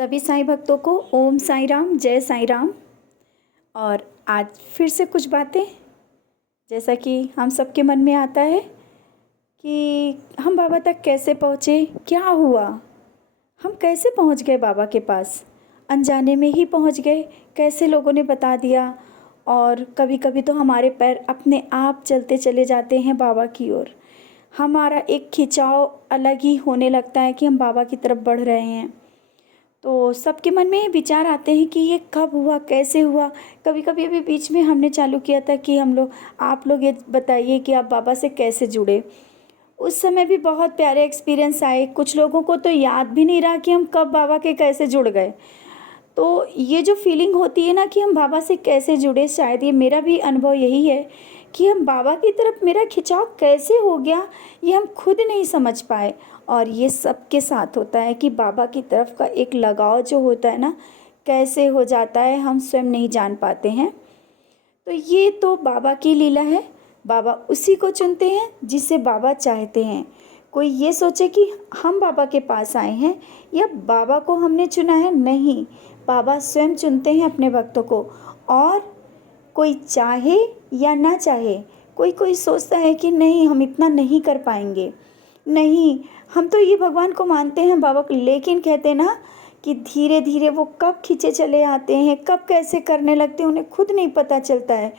सभी साईं भक्तों को ओम साईं राम, जय साईं राम। और आज फिर से कुछ बातें, जैसा कि हम सबके मन में आता है कि हम बाबा तक कैसे पहुँचे, क्या हुआ, हम कैसे पहुँच गए बाबा के पास। अनजाने में ही पहुँच गए, कैसे लोगों ने बता दिया। और कभी कभी तो हमारे पैर अपने आप चलते चले जाते हैं बाबा की ओर। हमारा एक खिंचाव अलग ही होने लगता है कि हम बाबा की तरफ बढ़ रहे हैं। तो सबके मन में विचार आते हैं कि ये कब हुआ, कैसे हुआ। कभी कभी अभी बीच में हमने चालू किया था कि आप लोग ये बताइए कि आप बाबा से कैसे जुड़े। उस समय भी बहुत प्यारे एक्सपीरियंस आए। कुछ लोगों को तो याद भी नहीं रहा कि हम कब बाबा के कैसे जुड़ गए। तो ये जो फीलिंग होती है ना कि हम बाबा से कैसे जुड़े, शायद ये मेरा भी अनुभव यही है कि हम बाबा की तरफ मेरा खिंचाव कैसे हो गया, ये हम खुद नहीं समझ पाए। और ये सबके साथ होता है कि बाबा की तरफ का एक लगाव जो होता है ना, कैसे हो जाता है हम स्वयं नहीं जान पाते हैं। तो ये तो बाबा की लीला है। बाबा उसी को चुनते हैं जिसे बाबा चाहते हैं। कोई ये सोचे कि हम बाबा के पास आए हैं या बाबा को हमने चुना है, नहीं। बाबा स्वयं चुनते हैं अपने भक्तों को। और कोई चाहे या ना चाहे, कोई कोई सोचता है कि नहीं हम इतना नहीं कर पाएंगे, नहीं हम तो ये भगवान को मानते हैं बाबा को, लेकिन कहते हैं ना कि धीरे धीरे वो कब खींचे चले आते हैं, कब कैसे करने लगते हैं, उन्हें खुद नहीं पता चलता है।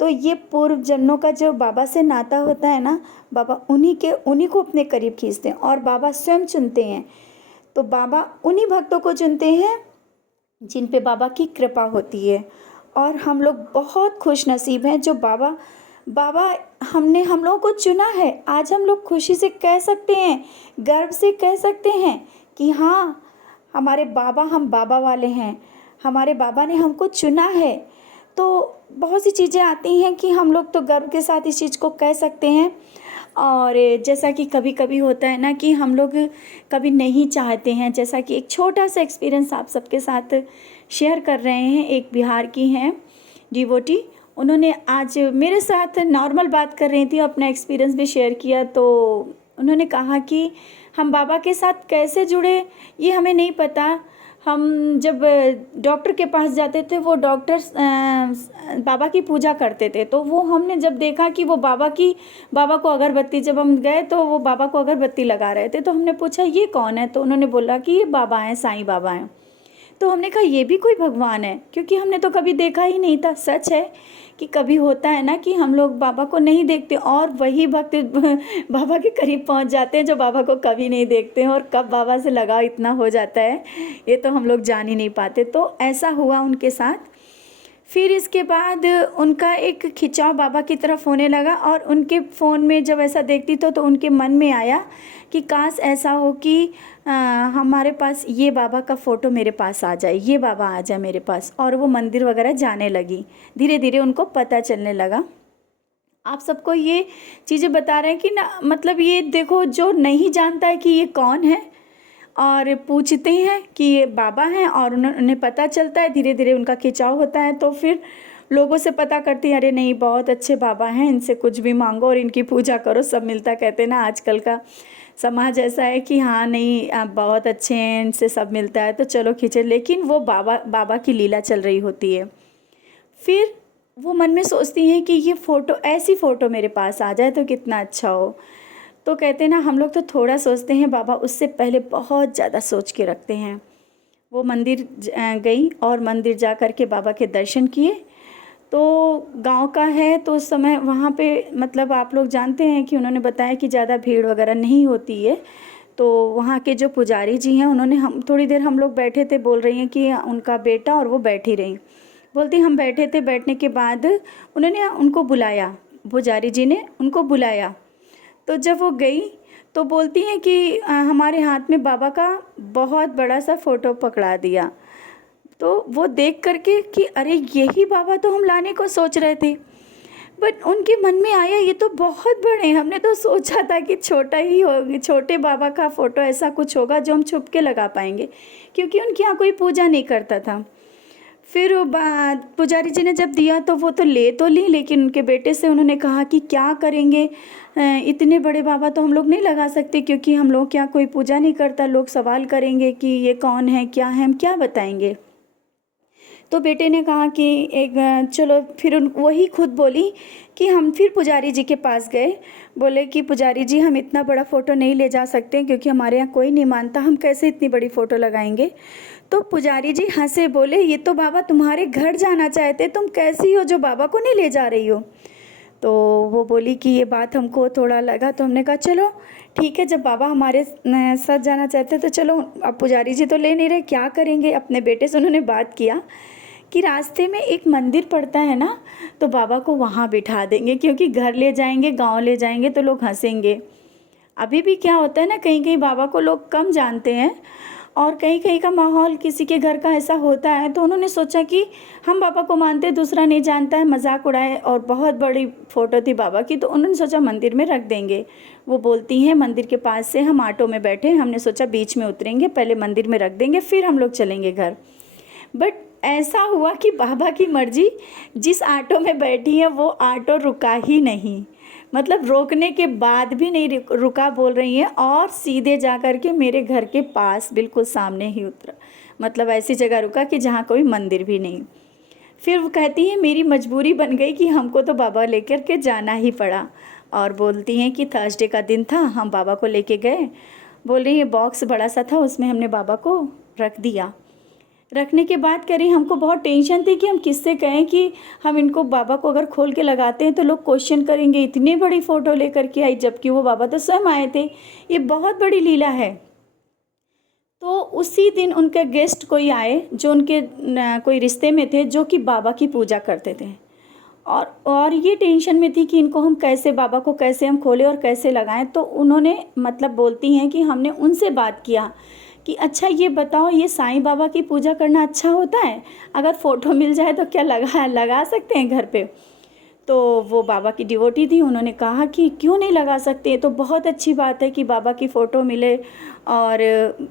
तो ये पूर्व जन्मों का जो बाबा से नाता होता है ना, बाबा उन्हीं को अपने करीब खींचते हैं और बाबा स्वयं चुनते हैं। तो बाबा उन्हीं भक्तों को चुनते हैं जिन पे बाबा की कृपा होती है। और हम लोग बहुत खुश नसीब हैं जो बाबा बाबा हम लोगों को चुना है। आज हम लोग खुशी से कह सकते हैं, गर्व से कह सकते हैं कि हाँ, हमारे बाबा, हम बाबा वाले हैं, हमारे बाबा ने हमको चुना है। तो बहुत सी चीज़ें आती हैं कि हम लोग तो गर्व के साथ इस चीज़ को कह सकते हैं। और जैसा कि कभी कभी होता है ना कि हम लोग कभी नहीं चाहते हैं, जैसा कि एक छोटा सा एक्सपीरियंस आप सबके साथ शेयर कर रहे हैं। एक बिहार की हैं डिवोटी, उन्होंने आज मेरे साथ नॉर्मल बात कर रही थी, अपना एक्सपीरियंस भी शेयर किया। तो उन्होंने कहा कि हम बाबा के साथ कैसे जुड़े ये हमें नहीं पता। हम जब डॉक्टर के पास जाते थे, वो डॉक्टर बाबा की पूजा करते थे। तो वो हमने जब देखा कि वो बाबा को अगरबत्ती, जब हम गए तो वो बाबा को अगरबत्ती लगा रहे थे। तो हमने पूछा ये कौन है, तो उन्होंने बोला कि ये बाबा हैं, साईं बाबा हैं। तो हमने कहा ये भी कोई भगवान है, क्योंकि हमने तो कभी देखा ही नहीं था। सच है कि कभी होता है ना कि हम लोग बाबा को नहीं देखते और वही भक्त बाबा के करीब पहुंच जाते हैं जो बाबा को कभी नहीं देखते हैं। और कब बाबा से लगाव इतना हो जाता है ये तो हम लोग जान ही नहीं पाते। तो ऐसा हुआ उनके साथ। फिर इसके बाद उनका एक खिंचाव बाबा की तरफ होने लगा। और उनके फ़ोन में जब ऐसा देखती तो उनके मन में आया कि काश ऐसा हो कि हमारे पास ये बाबा का फ़ोटो मेरे पास आ जाए, ये बाबा आ जाए मेरे पास। और वो मंदिर वगैरह जाने लगी, धीरे धीरे उनको पता चलने लगा। आप सबको ये चीज़ें बता रहे हैं कि ना, मतलब ये देखो, जो नहीं जानता है कि ये कौन है और पूछते हैं कि ये बाबा हैं और उन्हें पता चलता है, धीरे धीरे उनका खिंचाव होता है। तो फिर लोगों से पता करती हैं, अरे नहीं बहुत अच्छे बाबा हैं, इनसे कुछ भी मांगो और इनकी पूजा करो, सब मिलता। कहते हैं ना आजकल का समाज ऐसा है कि हाँ नहीं आप बहुत अच्छे हैं, इनसे सब मिलता है, तो चलो खींचे। लेकिन वो बाबा की लीला चल रही होती है। फिर वो मन में सोचती हैं कि ये फ़ोटो, ऐसी फ़ोटो मेरे पास आ जाए तो कितना अच्छा हो। तो कहते हैं ना, हम लोग तो थोड़ा सोचते हैं, बाबा उससे पहले बहुत ज़्यादा सोच के रखते हैं। वो मंदिर गई और मंदिर जा कर के बाबा के दर्शन किए। तो गांव का है तो उस समय वहाँ पे, मतलब आप लोग जानते हैं कि उन्होंने बताया कि ज़्यादा भीड़ वगैरह नहीं होती है। तो वहाँ के जो पुजारी जी हैं, उन्होंने, हम थोड़ी देर हम लोग बैठे थे, बोल रही हैं कि उनका बेटा और वो बैठी रही। बोलती हम बैठे थे, बैठने के बाद उन्होंने उनको बुलाया, पुजारी जी ने उनको बुलाया। तो जब वो गई तो बोलती हैं कि हमारे हाथ में बाबा का बहुत बड़ा सा फ़ोटो पकड़ा दिया। तो वो देख करके कि अरे यही बाबा तो हम लाने को सोच रहे थे। बट उनके मन में आया ये तो बहुत बड़े हैं, हमने तो सोचा था कि छोटा ही हो, छोटे बाबा का फ़ोटो ऐसा कुछ होगा जो हम छुप के लगा पाएंगे, क्योंकि उनके यहाँ कोई पूजा नहीं करता था। फिर वो पुजारी जी ने जब दिया तो वो तो ले तो ली, लेकिन उनके बेटे से उन्होंने कहा कि क्या करेंगे, इतने बड़े बाबा तो हम लोग नहीं लगा सकते, क्योंकि हम लोग क्या कोई पूजा नहीं करता, लोग सवाल करेंगे कि ये कौन है, क्या है, हम क्या बताएंगे। तो बेटे ने कहा कि चलो, फिर वही खुद बोली कि हम फिर पुजारी जी के पास गए, बोले कि पुजारी जी हम इतना बड़ा फ़ोटो नहीं ले जा सकते, क्योंकि हमारे यहाँ कोई नहीं मानता, हम कैसे इतनी बड़ी फ़ोटो लगाएंगे। तो पुजारी जी हंसे, बोले ये तो बाबा तुम्हारे घर जाना चाहते, तुम कैसी हो जो बाबा को नहीं ले जा रही हो। तो वो बोली कि ये बात हमको थोड़ा लगा, तो हमने कहा चलो ठीक है, जब बाबा हमारे साथ जाना चाहते तो चलो, अब पुजारी जी तो ले नहीं रहे, क्या करेंगे। अपने बेटे से उन्होंने बात किया कि रास्ते में एक मंदिर पड़ता है ना, तो बाबा को वहाँ बिठा देंगे, क्योंकि घर ले जाएंगे, गांव ले जाएंगे तो लोग हंसेंगे। अभी भी क्या होता है ना, कहीं कहीं बाबा को लोग कम जानते हैं, और कहीं कहीं का माहौल किसी के घर का ऐसा होता है, तो उन्होंने सोचा कि हम बाबा को मानते हैं, दूसरा नहीं जानता है, मजाक उड़ाए। और बहुत बड़ी फ़ोटो थी बाबा की, तो उन्होंने सोचा मंदिर में रख देंगे। वो बोलती हैं मंदिर के पास से हम ऑटो में बैठे, हमने सोचा बीच में उतरेंगे, पहले मंदिर में रख देंगे, फिर हम लोग चलेंगे घर। बट ऐसा हुआ कि बाबा की मर्जी, जिस ऑटो में बैठी है वो ऑटो रुका ही नहीं, मतलब रोकने के बाद भी नहीं रुका, बोल रही है, और सीधे जा कर के मेरे घर के पास बिल्कुल सामने ही उतरा, मतलब ऐसी जगह रुका कि जहाँ कोई मंदिर भी नहीं। फिर वो कहती है मेरी मजबूरी बन गई कि हमको तो बाबा लेकर के जाना ही पड़ा। और बोलती हैं कि थर्सडे का दिन था, हम बाबा को लेके गए। बोल रही है बॉक्स बड़ा सा था, उसमें हमने बाबा को रख दिया। रखने के बाद कह रही हमको बहुत टेंशन थी कि हम किससे कहें कि हम इनको बाबा को अगर खोल के लगाते हैं तो लोग क्वेश्चन करेंगे, इतनी बड़ी फ़ोटो लेकर के आई, जबकि वो बाबा तो स्वयं आए थे। ये बहुत बड़ी लीला है। तो उसी दिन उनके गेस्ट कोई आए जो उनके कोई रिश्ते में थे, जो कि बाबा की पूजा करते थे, और ये टेंशन में थी कि इनको हम कैसे, बाबा को कैसे हम खोलें और कैसे लगाएं। तो उन्होंने, मतलब बोलती हैं कि हमने उनसे बात किया कि अच्छा ये बताओ, ये साईं बाबा की पूजा करना अच्छा होता है, अगर फ़ोटो मिल जाए तो क्या लगा सकते हैं घर पे। तो वो बाबा की डिवोटी थी, उन्होंने कहा कि क्यों नहीं लगा सकते, ये तो बहुत अच्छी बात है कि बाबा की फ़ोटो मिले, और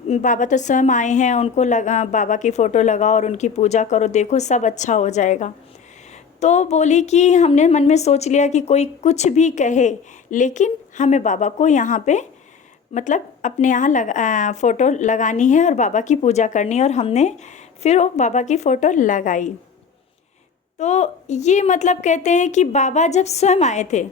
बाबा तो स्वयं आए हैं, उनको लगा बाबा की फ़ोटो लगाओ और उनकी पूजा करो, देखो सब अच्छा हो जाएगा। तो बोली कि हमने मन में सोच लिया कि कोई कुछ भी कहे, लेकिन हमें बाबा को यहाँ पे, मतलब अपने यहाँ फ़ोटो लगानी है और बाबा की पूजा करनी है। और हमने फिर वो बाबा की फ़ोटो लगाई। तो ये मतलब कहते हैं कि बाबा जब स्वयं आए थे,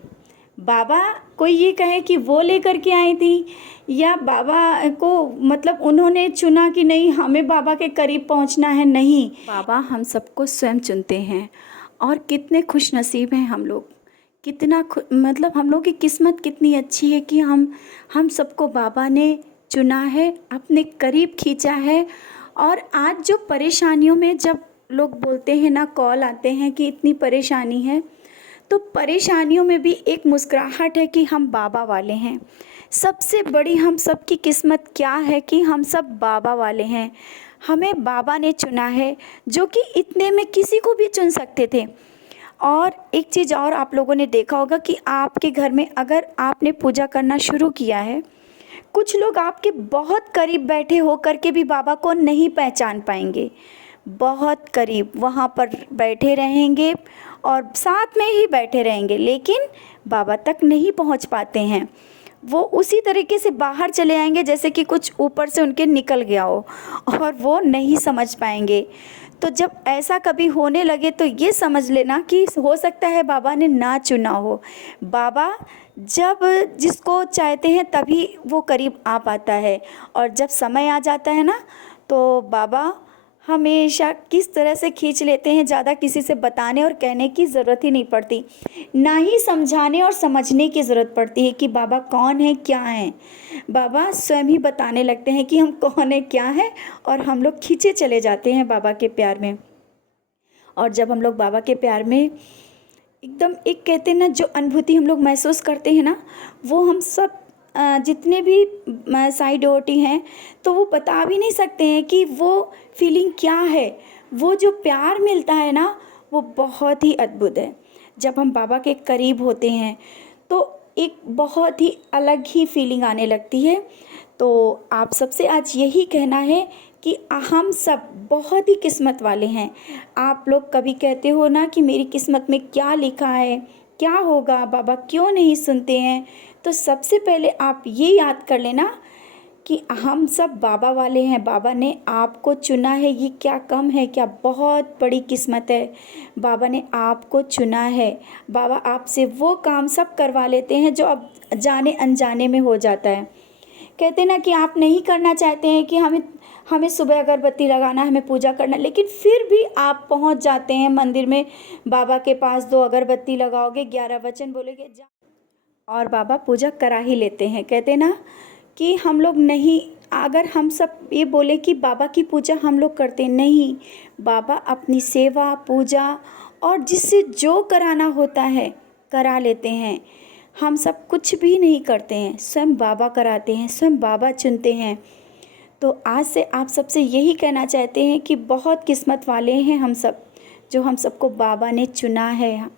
बाबा, कोई ये कहे कि वो लेकर के आई थी, या बाबा को मतलब उन्होंने चुना कि नहीं हमें बाबा के करीब पहुंचना है, नहीं, बाबा हम सबको स्वयं चुनते हैं। और कितने खुश नसीब हैं हम लोग, कितना मतलब हम लोग की किस्मत कितनी अच्छी है कि हम सबको बाबा ने चुना है, अपने करीब खींचा है। और आज जो परेशानियों में, जब लोग बोलते हैं ना, कॉल आते हैं कि इतनी परेशानी है, तो परेशानियों में भी एक मुस्कुराहट है कि हम बाबा वाले हैं। सबसे बड़ी हम सब की किस्मत क्या है कि हम सब बाबा वाले हैं, हमें बाबा ने चुना है, जो कि इतने में किसी को भी चुन सकते थे। और एक चीज़ और आप लोगों ने देखा होगा कि आपके घर में अगर आपने पूजा करना शुरू किया है, कुछ लोग आपके बहुत करीब बैठे हो करके भी बाबा को नहीं पहचान पाएंगे, बहुत करीब वहाँ पर बैठे रहेंगे और साथ में ही बैठे रहेंगे, लेकिन बाबा तक नहीं पहुँच पाते हैं। वो उसी तरीके से बाहर चले आएंगे जैसे कि कुछ ऊपर से उनके निकल गया हो, और वो नहीं समझ पाएंगे। तो जब ऐसा कभी होने लगे तो ये समझ लेना कि हो सकता है बाबा ने ना चुना हो। बाबा जब जिसको चाहते हैं तभी वो करीब आ पाता है, और जब समय आ जाता है ना, तो बाबा हमेशा किस तरह से खींच लेते हैं, ज़्यादा किसी से बताने और कहने की ज़रूरत ही नहीं पड़ती, ना ही समझाने और समझने की ज़रूरत पड़ती है कि बाबा कौन है, क्या है। बाबा स्वयं ही बताने लगते हैं कि हम कौन है, क्या है, और हम लोग खींचे चले जाते हैं बाबा के प्यार में। और जब हम लोग बाबा के प्यार में एकदम, एक कहते हैं ना, जो अनुभूति हम लोग महसूस करते हैं ना, वो हम सब जितने भी साई डिवोटी हैं, तो वो बता भी नहीं सकते हैं कि वो फीलिंग क्या है। वो जो प्यार मिलता है ना, वो बहुत ही अद्भुत है। जब हम बाबा के करीब होते हैं तो एक बहुत ही अलग ही फीलिंग आने लगती है। तो आप सबसे आज यही कहना है कि हम सब बहुत ही किस्मत वाले हैं। आप लोग कभी कहते हो ना कि मेरी किस्मत में क्या लिखा है, क्या होगा, बाबा क्यों नहीं सुनते हैं। तो सबसे पहले आप ये याद कर लेना कि हम सब बाबा वाले हैं। बाबा ने आपको चुना है, ये क्या कम है, क्या बहुत बड़ी किस्मत है। बाबा ने आपको चुना है। बाबा आपसे वो काम सब करवा लेते हैं जो अब जाने अनजाने में हो जाता है। कहते हैं ना कि आप नहीं करना चाहते हैं कि हमें हमें सुबह अगरबत्ती लगाना, हमें पूजा करना, लेकिन फिर भी आप पहुंच जाते हैं मंदिर में, बाबा के पास 2 अगरबत्ती लगाओगे, 11 वचन बोलेगे और बाबा पूजा करा ही लेते हैं। कहते हैं ना कि हम लोग नहीं, अगर हम सब ये बोले कि बाबा की पूजा हम लोग करते नहीं, बाबा अपनी सेवा पूजा और जिससे जो कराना होता है करा लेते हैं। हम सब कुछ भी नहीं करते हैं, स्वयं बाबा कराते हैं, स्वयं बाबा चुनते हैं। तो आज से आप सबसे यही कहना चाहते हैं कि बहुत किस्मत वाले हैं हम सब, जो हम सबको बाबा ने चुना है।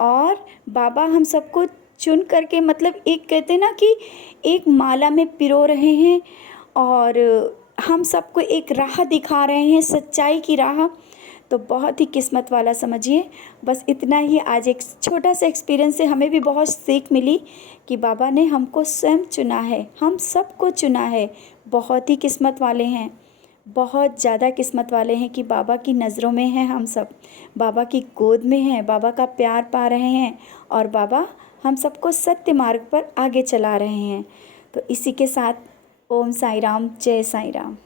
और बाबा हम सबको चुन करके मतलब एक कहते हैं ना कि एक माला में पिरो रहे हैं और हम सबको एक राह दिखा रहे हैं, सच्चाई की राह। तो बहुत ही किस्मत वाला समझिए। बस इतना ही, आज एक छोटा सा एक्सपीरियंस से हमें भी बहुत सीख मिली कि बाबा ने हमको स्वयं चुना है, हम सबको चुना है। बहुत ही किस्मत वाले हैं, बहुत ज़्यादा किस्मत वाले हैं कि बाबा की नज़रों में हैं हम सब, बाबा की गोद में हैं, बाबा का प्यार पा रहे हैं और बाबा हम सबको सत्य मार्ग पर आगे चला रहे हैं। तो इसी के साथ ओम साई राम, जय साई राम।